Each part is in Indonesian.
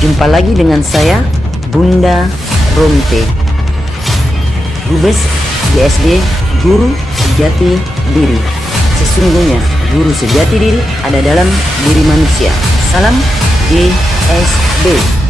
Jumpa lagi dengan saya, Bunda Romte, Dubes GSD Guru Sejati Diri. Sesungguhnya guru sejati diri ada dalam diri manusia. Salam GSD.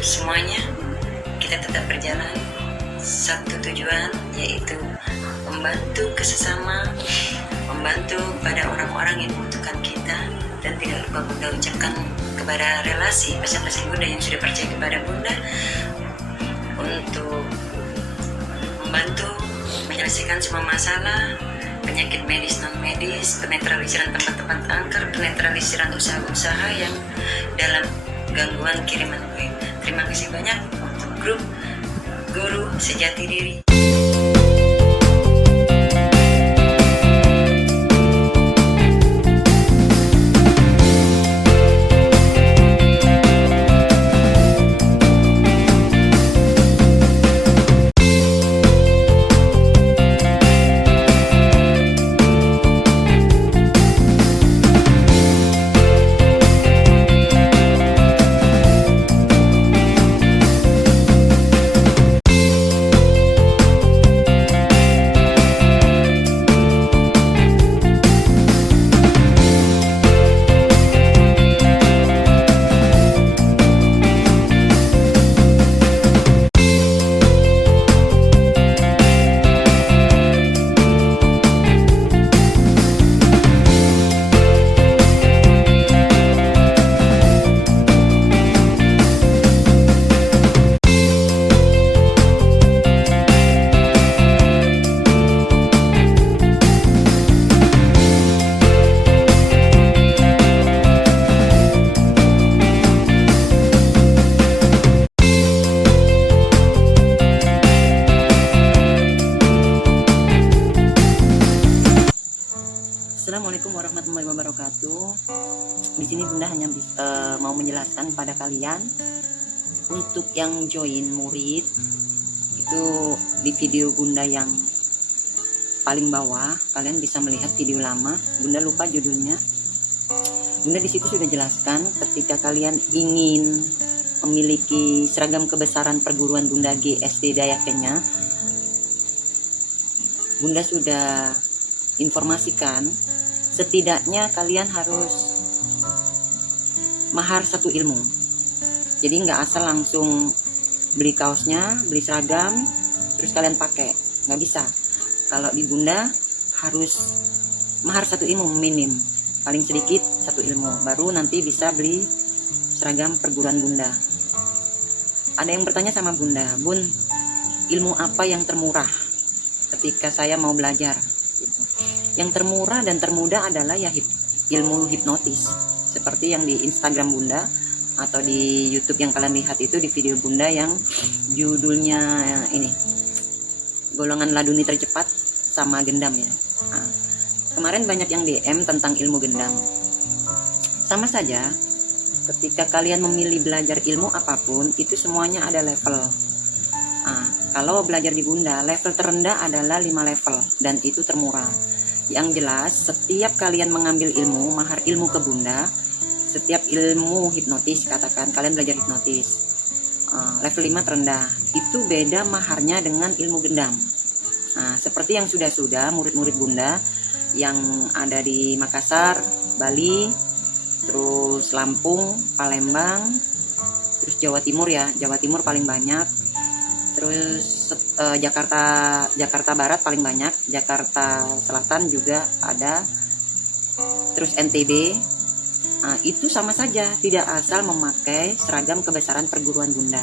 Semuanya kita tetap berjalan satu tujuan, yaitu membantu kesesama, membantu pada orang-orang yang membutuhkan kita, dan tidak lupa Bunda ucapkan kepada relasi pesan-pesan Bunda yang sudah percaya kepada Bunda untuk membantu menyelesaikan semua masalah penyakit medis non medis, penetralisiran tempat-tempat angker, penetralisiran usaha-usaha yang dalam gangguan kiriman koin. Terima kasih banyak untuk grup Guru Sejati Diri. Assalamualaikum warahmatullahi wabarakatuh. Di sini Bunda hanya mau menjelaskan pada kalian untuk yang join murid itu di video Bunda yang paling bawah, kalian bisa melihat video lama. Bunda lupa judulnya. Bunda di situ sudah jelaskan ketika kalian ingin memiliki seragam kebesaran perguruan Bunda GSD Dayak Kenya, Bunda sudah informasikan setidaknya kalian harus mahar satu ilmu. Jadi nggak asal langsung beli kaosnya, beli seragam, terus kalian pakai. Nggak bisa. Kalau di Bunda harus mahar satu ilmu minim, paling sedikit satu ilmu, baru nanti bisa beli seragam perguruan Bunda. Ada yang bertanya sama Bunda, Bun, ilmu apa yang termurah ketika saya mau belajar? Yang termurah dan termudah adalah ya ilmu hipnotis, seperti yang di Instagram Bunda atau di YouTube yang kalian lihat itu, di video Bunda yang judulnya ini golongan laduni tercepat sama gendam ya. Nah, kemarin banyak yang DM tentang ilmu gendam. Sama saja ketika kalian memilih belajar ilmu apapun, itu semuanya ada level. Nah, kalau belajar di Bunda, level terendah adalah 5 level dan itu termurah. Yang jelas, setiap kalian mengambil ilmu, mahar ilmu ke Bunda, setiap ilmu hipnotis, katakan kalian belajar hipnotis, level 5 terendah, itu beda maharnya dengan ilmu gendam. Nah, seperti yang sudah-sudah murid-murid Bunda yang ada di Makassar, Bali, terus Lampung, Palembang, terus Jawa Timur ya, Jawa Timur paling banyak, terus Jakarta Barat paling banyak, Jakarta Selatan juga ada, terus NTB. Nah, itu sama saja, tidak asal memakai seragam kebesaran perguruan Bunda.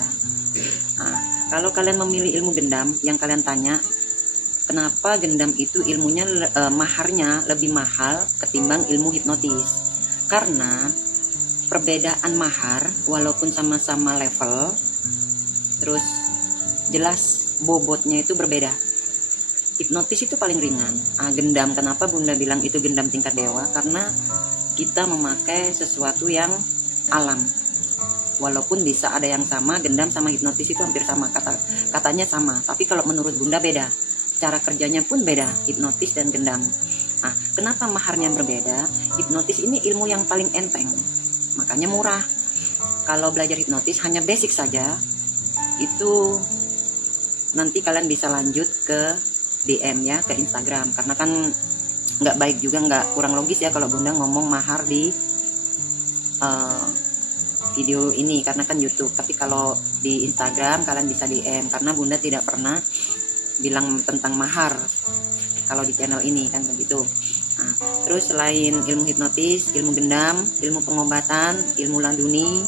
Nah, kalau kalian memilih ilmu gendam, yang kalian tanya kenapa gendam itu ilmunya maharnya lebih mahal ketimbang ilmu hipnotis, karena perbedaan mahar walaupun sama-sama level, terus jelas bobotnya itu berbeda. Hipnotis itu paling gendam, kenapa Bunda bilang itu gendam tingkat dewa? Karena kita memakai sesuatu yang alam. Walaupun bisa ada yang sama, gendam sama hipnotis itu hampir sama, katanya sama, tapi kalau menurut Bunda beda, cara kerjanya pun beda, hipnotis dan gendam. Nah, kenapa maharnya berbeda? Hipnotis ini ilmu yang paling enteng, makanya murah. Kalau belajar hipnotis hanya basic saja, itu nanti kalian bisa lanjut ke DM ya, ke Instagram, karena kan nggak baik juga, nggak, kurang logis ya kalau Bunda ngomong mahar di video ini karena kan YouTube. Tapi kalau di Instagram kalian bisa DM, karena Bunda tidak pernah bilang tentang mahar kalau di channel ini kan begitu. Nah, terus selain ilmu hipnotis, ilmu gendam, ilmu pengobatan, ilmu laduni,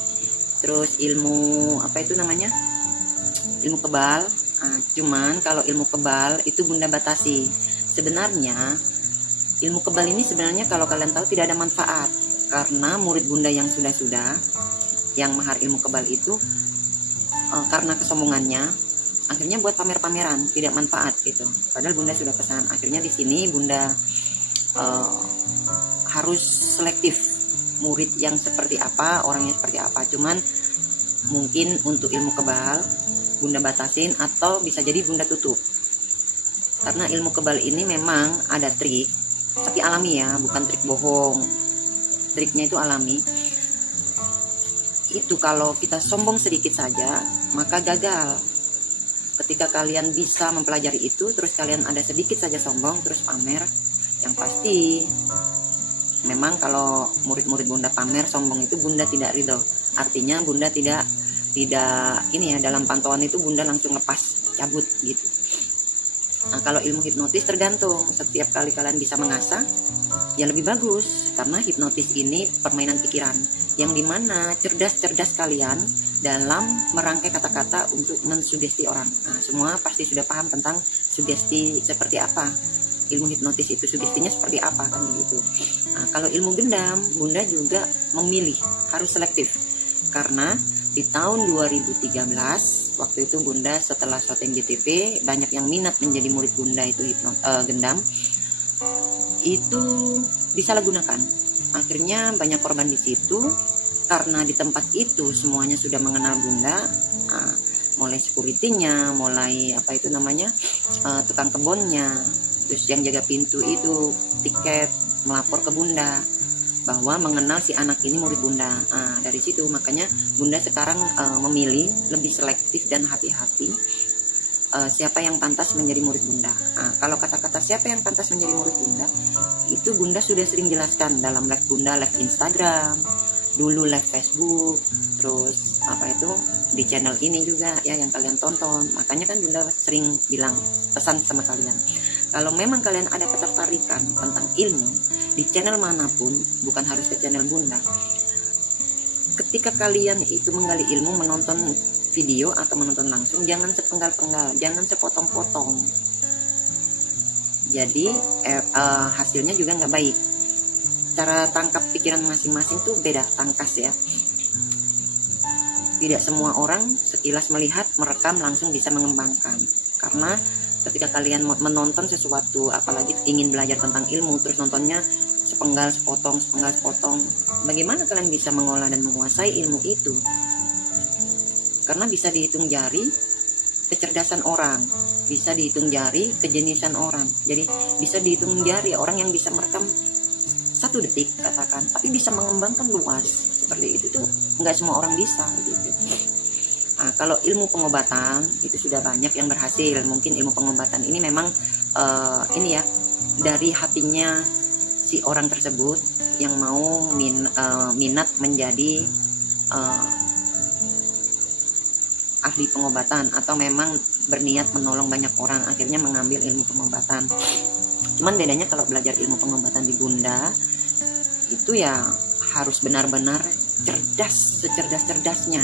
terus ilmu apa itu namanya, ilmu kebal. Nah, cuman kalau ilmu kebal itu Bunda batasi. Sebenarnya ilmu kebal ini sebenarnya kalau kalian tahu tidak ada manfaat, karena murid Bunda yang sudah yang mahar ilmu kebal itu karena kesombongannya akhirnya buat pamer-pameran, tidak manfaat gitu. Padahal Bunda sudah pesan. Akhirnya di sini Bunda harus selektif murid yang seperti apa, orangnya seperti apa. Cuman mungkin untuk ilmu kebal Bunda batasin, atau bisa jadi Bunda tutup. Karena ilmu kebal ini memang ada trik, tapi alami ya, bukan trik bohong. Triknya itu alami. Itu kalau kita sombong sedikit saja, maka gagal. Ketika kalian bisa mempelajari itu, terus kalian ada sedikit saja sombong, terus pamer, yang pasti memang kalau murid-murid Bunda pamer, sombong, itu Bunda tidak ridho. Artinya Bunda tidak ini ya, dalam pantauan itu Bunda langsung lepas, cabut gitu. Nah, kalau ilmu hipnotis tergantung, setiap kali kalian bisa mengasah, ya lebih bagus, karena hipnotis ini permainan pikiran, yang dimana cerdas-cerdas kalian dalam merangkai kata-kata untuk mensugesti orang. Nah, semua pasti sudah paham tentang sugesti seperti apa. Ilmu hipnotis itu sugestinya seperti apa kan begitu. Nah, kalau ilmu gendam, Bunda juga memilih, harus selektif. Karena di tahun 2013, waktu itu Bunda setelah syuting di TV, banyak yang minat menjadi murid Bunda itu gendam. Itu disalahgunakan. Akhirnya banyak korban di situ. Karena di tempat itu semuanya sudah mengenal Bunda, mulai security-nya, mulai apa itu namanya, tukang kebunnya, terus yang jaga pintu itu tiket melapor ke Bunda bahwa mengenal si anak ini murid Bunda. Dari situ makanya Bunda sekarang memilih lebih selektif dan hati-hati siapa yang pantas menjadi murid Bunda. Kalau kata-kata siapa yang pantas menjadi murid Bunda, itu Bunda sudah sering jelaskan dalam live Bunda, live Instagram, dulu live Facebook, terus apa itu di channel ini juga ya yang kalian tonton. Makanya kan Bunda sering bilang, pesan sama kalian, kalau memang kalian ada ketertarikan tentang ilmu di channel manapun, bukan harus ke channel Bunda, ketika kalian itu menggali ilmu, menonton video atau menonton langsung, jangan sepenggal-penggal, jangan sepotong-potong, jadi hasilnya juga nggak baik. Cara tangkap pikiran masing-masing tuh beda, tangkas ya. Tidak semua orang sekilas melihat, merekam langsung bisa mengembangkan. Karena ketika kalian menonton sesuatu, apalagi ingin belajar tentang ilmu, terus nontonnya sepenggal, sepotong, bagaimana kalian bisa mengolah dan menguasai ilmu itu? Karena bisa dihitung jari kecerdasan orang, bisa dihitung jari kejeniusan orang. Jadi bisa dihitung jari orang yang bisa merekam 1 detik katakan, tapi bisa mengembangkan luas seperti itu tuh nggak semua orang bisa gitu. Nah, kalau ilmu pengobatan itu sudah banyak yang berhasil. Mungkin ilmu pengobatan ini memang ini ya, dari hatinya si orang tersebut yang mau minat menjadi ahli pengobatan, atau memang berniat menolong banyak orang, akhirnya mengambil ilmu pengobatan. Cuman bedanya kalau belajar ilmu pengobatan di Bunda itu ya harus benar-benar cerdas, secerdas-cerdasnya.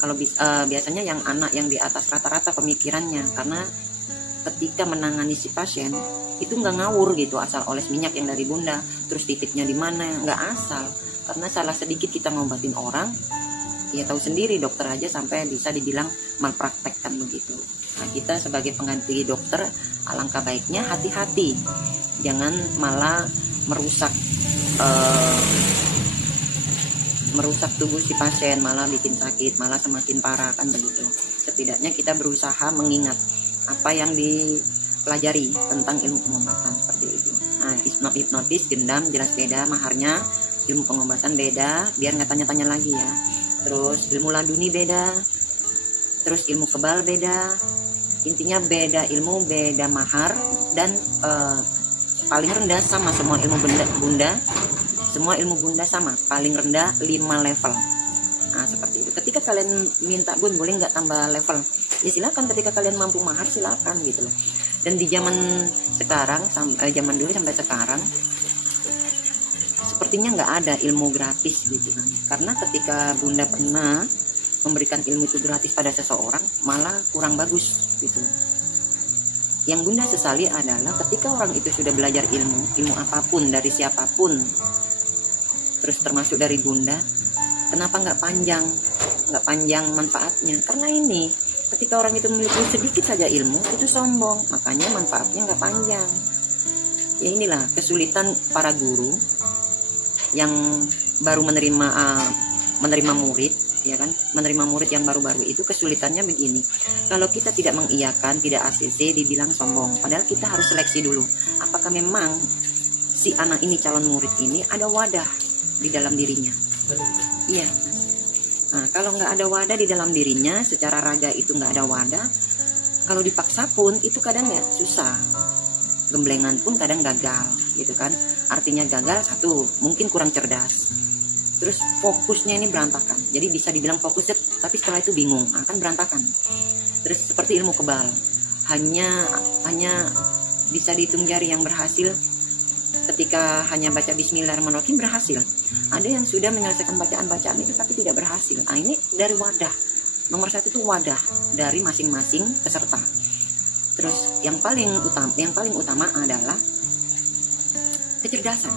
Kalau biasanya yang anak yang di atas rata-rata pemikirannya, karena ketika menangani si pasien itu nggak ngawur gitu, asal oles minyak yang dari Bunda, terus titiknya di mana, nggak asal. Karena salah sedikit kita ngobatin orang, ya tahu sendiri, dokter aja sampai bisa dibilang malpraktek kan begitu. Nah, kita sebagai pengganti dokter, alangkah baiknya hati-hati, jangan malah merusak merusak tubuh si pasien, malah bikin sakit, malah semakin parah kan begitu. Setidaknya kita berusaha mengingat apa yang dipelajari tentang ilmu pengobatan seperti itu. Nah, hipnotis, gendam jelas beda maharnya, ilmu pengobatan beda, biar nggak tanya-tanya lagi ya. Terus ilmu laduni beda, terus ilmu kebal beda, intinya beda ilmu, beda mahar, dan paling rendah sama semua ilmu bunda, semua ilmu bunda sama, paling rendah 5 level. Nah seperti itu. Ketika kalian minta, Bun boleh nggak tambah level, ya silakan. Ketika kalian mampu mahar silakan gitu loh. Dan di zaman sekarang, zaman dulu sampai sekarang, sepertinya nggak ada ilmu gratis gitu kan. Karena ketika bunda pernah memberikan ilmu itu gratis pada seseorang, malah kurang bagus gitu. Yang bunda sesali adalah ketika orang itu sudah belajar ilmu apapun dari siapapun, terus termasuk dari bunda, kenapa nggak panjang manfaatnya? Karena ini, ketika orang itu memiliki sedikit saja ilmu, itu sombong, makanya manfaatnya nggak panjang. Ya inilah kesulitan para guru yang baru menerima murid, ya kan, menerima murid yang baru-baru itu kesulitannya begini. Kalau kita tidak mengiyakan, tidak ACC, dibilang sombong. Padahal kita harus seleksi dulu, apakah memang si anak ini, calon murid ini, ada wadah di dalam dirinya. Iya. Nah, kalau nggak ada wadah di dalam dirinya, secara raga itu nggak ada wadah, kalau dipaksa pun itu kadang ya susah. Gemblengan pun kadang gagal gitu kan. Artinya gagal, satu, mungkin kurang cerdas. Terus fokusnya ini berantakan. Jadi bisa dibilang fokus, tapi setelah itu bingung, akan berantakan. Terus seperti ilmu kebal, hanya bisa dihitung jari yang berhasil ketika hanya baca Bismillahirrahmanirrahim berhasil. Ada yang sudah menyelesaikan bacaan-bacaan itu tapi tidak berhasil. Nah ini dari wadah. Nomor 1 itu wadah dari masing-masing peserta. Terus yang paling utama adalah kecerdasan.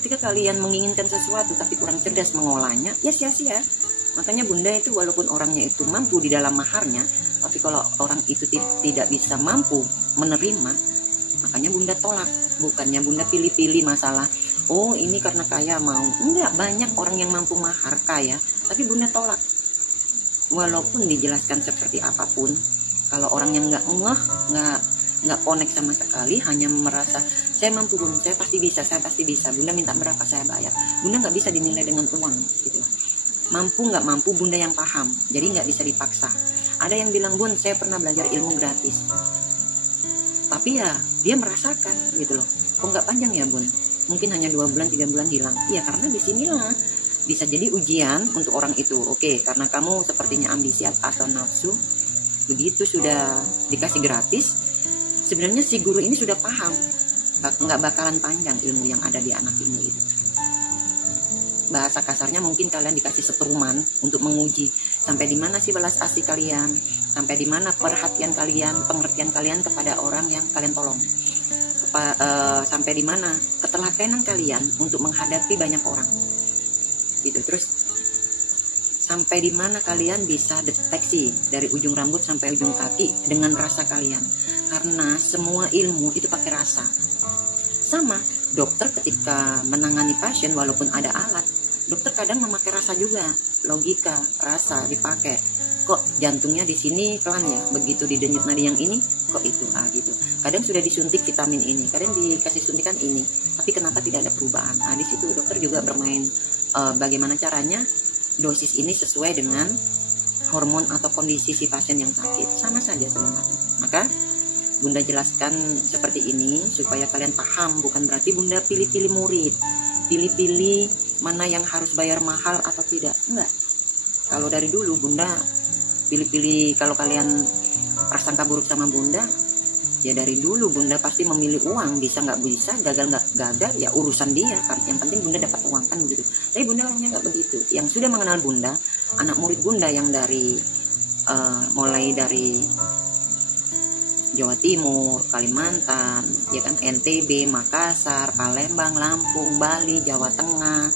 Ketika kalian menginginkan sesuatu tapi kurang cerdas mengolahnya, ya sia-sia. Makanya bunda itu walaupun orangnya itu mampu di dalam maharnya, tapi kalau orang itu tidak bisa mampu menerima, makanya bunda tolak. Bukannya bunda pilih-pilih masalah, oh ini karena kaya mau. Enggak, banyak orang yang mampu mahar kaya, tapi bunda tolak. Walaupun dijelaskan seperti apapun, kalau orang yang nggak nggak connect sama sekali, hanya merasa saya mampu bun, saya pasti bisa, bunda minta berapa saya bayar. Bunda nggak bisa dinilai dengan uang gitu. Mampu nggak mampu bunda yang paham, jadi nggak bisa dipaksa. Ada yang bilang, bun saya pernah belajar ilmu gratis, tapi ya dia merasakan gitu loh, kok nggak panjang ya bun, mungkin hanya 2 bulan 3 bulan hilang. Ya karena disinilah bisa jadi ujian untuk orang itu. Oke, karena kamu sepertinya ambisi atau nafsu, begitu sudah dikasih gratis, sebenarnya si guru ini sudah paham nggak bakalan panjang ilmu yang ada di anak ini itu. Bahasa kasarnya mungkin kalian dikasih setruman untuk menguji sampai di mana sih belas asih kalian, sampai di mana perhatian kalian, pengertian kalian kepada orang yang kalian tolong, sampai di mana ketelatenan kalian untuk menghadapi banyak orang gitu. Terus sampai di mana kalian bisa deteksi dari ujung rambut sampai ujung kaki dengan rasa kalian, karena semua ilmu itu pakai rasa. Sama dokter ketika menangani pasien, walaupun ada alat, dokter kadang memakai rasa juga, logika, rasa dipakai. Kok jantungnya di sini pelan ya, begitu didenyut nadi yang ini, kok itu gitu. Kadang sudah disuntik vitamin ini, kadang dikasih suntikan ini, tapi kenapa tidak ada perubahan? Nah di situ dokter juga bermain bagaimana caranya dosis ini sesuai dengan hormon atau kondisi si pasien yang sakit. Sama saja sebenarnya. Maka bunda jelaskan seperti ini supaya kalian paham. Bukan berarti bunda pilih-pilih murid, pilih-pilih mana yang harus bayar mahal atau tidak. Enggak. Kalau dari dulu bunda pilih-pilih, kalau kalian prasangka buruk sama bunda, ya dari dulu bunda pasti memilih uang. Bisa nggak bisa, gagal nggak gagal, ya urusan dia. Yang penting bunda dapat uang kan begitu. Tapi bunda orangnya nggak begitu. Yang sudah mengenal bunda, anak murid bunda yang dari mulai dari Jawa Timur, Kalimantan, ya kan, NTB, Makassar, Palembang, Lampung, Bali, Jawa Tengah,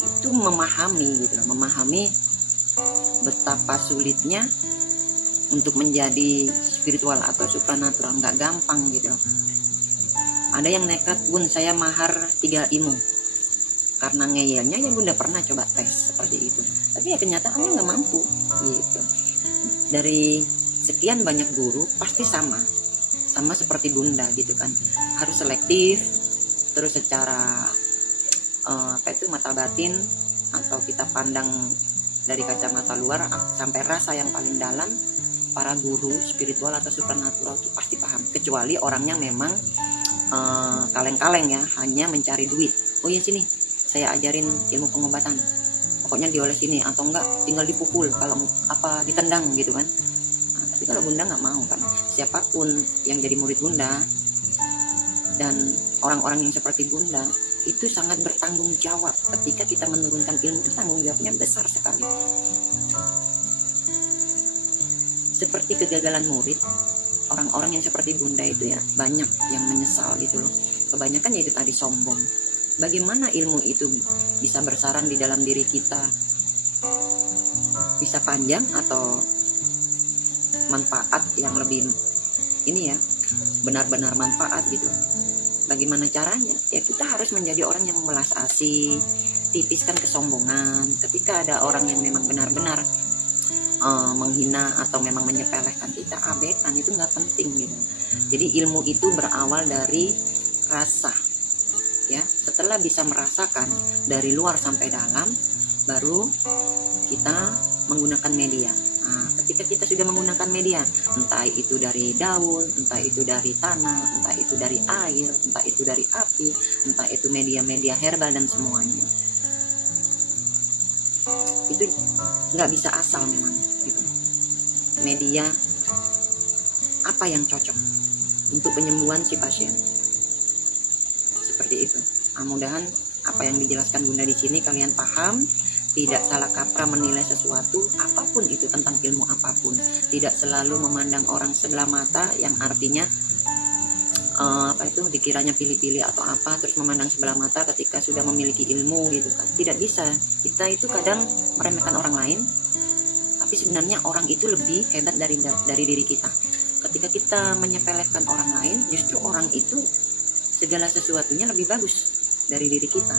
itu memahami gitu, memahami betapa sulitnya untuk menjadi spiritual atau supranatural, nggak gampang gitu. Ada yang nekat, Bun saya mahar 3 ilmu. Karena ngeyelnya ya Bunda pernah coba tes seperti itu. Tapi ya kenyataannya nggak mampu gitu. Dari sekian banyak guru pasti sama seperti Bunda gitu kan. Harus selektif, terus secara mata batin atau kita pandang dari kacamata luar sampai rasa yang paling dalam, para guru spiritual atau supernatural itu pasti paham, kecuali orangnya memang kaleng-kaleng ya, hanya mencari duit. Oh ya sini saya ajarin ilmu pengobatan, pokoknya dioles ini, atau enggak tinggal dipukul, kalau apa ditendang gitu kan. Nah, tapi kalau Bunda nggak mau kan, siapapun yang jadi murid Bunda dan orang-orang yang seperti Bunda itu sangat bertanggung jawab. Ketika kita menurunkan ilmu itu tanggung jawabnya besar sekali. Seperti kegagalan murid, orang-orang yang seperti Bunda itu ya banyak yang menyesal gitu loh. Kebanyakan ya itu tadi sombong. Bagaimana ilmu itu bisa bersarang di dalam diri kita, bisa panjang atau manfaat yang lebih ini ya, benar-benar manfaat gitu. Bagaimana caranya? Ya kita harus menjadi orang yang memelas asih, tipiskan kesombongan. Ketika ada orang yang memang benar-benar menghina atau memang menyepelekan kita, abaikan, itu nggak penting gitu. Jadi ilmu itu berawal dari rasa ya. Setelah bisa merasakan dari luar sampai dalam, baru kita menggunakan media. Nah, ketika kita sudah menggunakan media, entah itu dari daun, entah itu dari tanah, entah itu dari air, entah itu dari api, entah itu media-media herbal dan semuanya, itu nggak bisa asal memang gitu. Media apa yang cocok untuk penyembuhan si pasien, seperti itu. Mudah-mudahan apa yang dijelaskan Bunda di sini kalian paham. Tidak salah kaprah menilai sesuatu apapun itu, tentang ilmu apapun. Tidak selalu memandang orang sebelah mata, yang artinya dikiranya pilih-pilih atau apa, terus memandang sebelah mata ketika sudah memiliki ilmu gitu kan. Tidak bisa. Kita itu kadang meremehkan orang lain, tapi sebenarnya orang itu lebih hebat dari diri kita. Ketika kita menyepelekan orang lain, justru orang itu segala sesuatunya lebih bagus dari diri kita.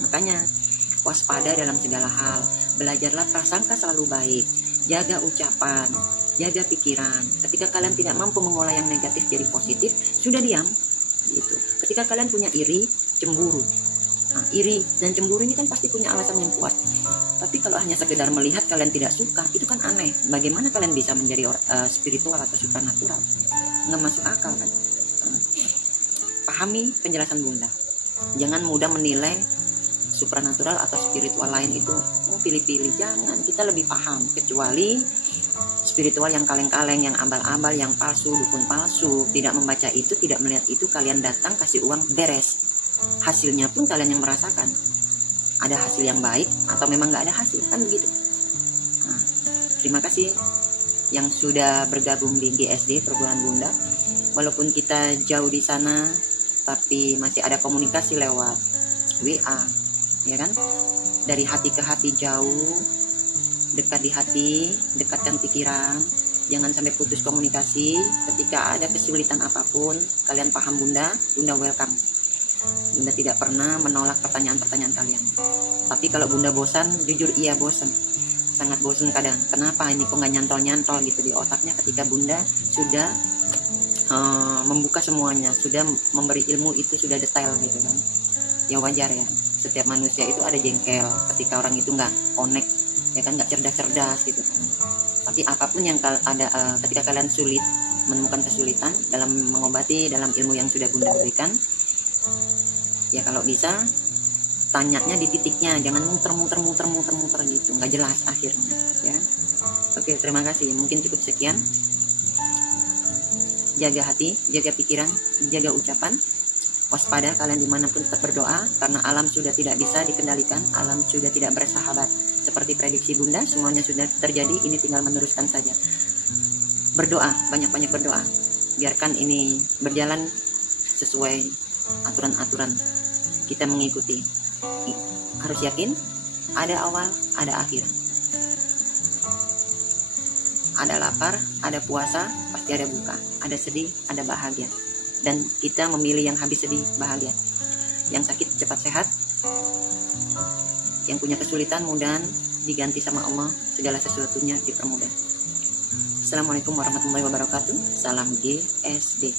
Makanya waspada dalam segala hal, belajarlah prasangka selalu baik, jaga ucapan, jaga pikiran. Ketika kalian tidak mampu mengolah yang negatif jadi positif, sudah diam gitu. Ketika kalian punya iri, cemburu, nah, iri dan cemburu ini kan pasti punya alasan yang kuat. Tapi kalau hanya sekedar melihat kalian tidak suka, itu kan aneh. Bagaimana kalian bisa menjadi spiritual atau supernatural? Nggak masuk akal kan. Pahami penjelasan Bunda, jangan mudah menilai supernatural atau spiritual lain itu pilih-pilih, jangan. Kita lebih paham, kecuali spiritual yang kaleng-kaleng, yang abal-abal, yang palsu, dukun palsu, tidak membaca itu, tidak melihat itu, kalian datang kasih uang beres, hasilnya pun kalian yang merasakan. Ada hasil yang baik atau memang nggak ada hasil, kan begitu. Nah, terima kasih yang sudah bergabung di GSD Perguruan Bunda. Walaupun kita jauh di sana, tapi masih ada komunikasi lewat WA, ya kan? Dari hati ke hati jauh, dekat di hati, dekatkan pikiran, jangan sampai putus komunikasi. Ketika ada kesulitan apapun, kalian paham Bunda welcome. Bunda tidak pernah menolak pertanyaan-pertanyaan kalian. Tapi kalau Bunda bosan, jujur iya bosan, sangat bosan kadang. Kenapa ini kok nggak nyantol-nyantol gitu di otaknya ketika Bunda sudah membuka semuanya, sudah memberi ilmu itu sudah detail gitu kan. Ya wajar ya, setiap manusia itu ada jengkel ketika orang itu nggak connect, ya kan, nggak cerdas-cerdas gitu kan. Tapi apapun yang ada ketika kalian sulit, menemukan kesulitan dalam mengobati, dalam ilmu yang sudah Bunda berikan, ya kalau bisa tanyanya di titiknya, jangan muter gitu, nggak jelas akhirnya ya. Oke, terima kasih, mungkin cukup sekian. Jaga hati, jaga pikiran, jaga ucapan, waspada kalian dimanapun, tetap berdoa, karena alam sudah tidak bisa dikendalikan, alam sudah tidak bersahabat. Seperti prediksi Bunda, semuanya sudah terjadi, ini tinggal meneruskan saja. Berdoa, banyak-banyak berdoa, biarkan ini berjalan sesuai aturan-aturan, kita mengikuti. Harus yakin, ada awal, ada akhir. Ada lapar, ada puasa, pasti ada buka. Ada sedih, ada bahagia. dan kita memilih yang habis sedih bahagia. Yang sakit cepat sehat, yang punya kesulitan mudahan diganti sama Allah, segala sesuatunya dipermudah. Assalamualaikum warahmatullahi wabarakatuh. Salam GSD.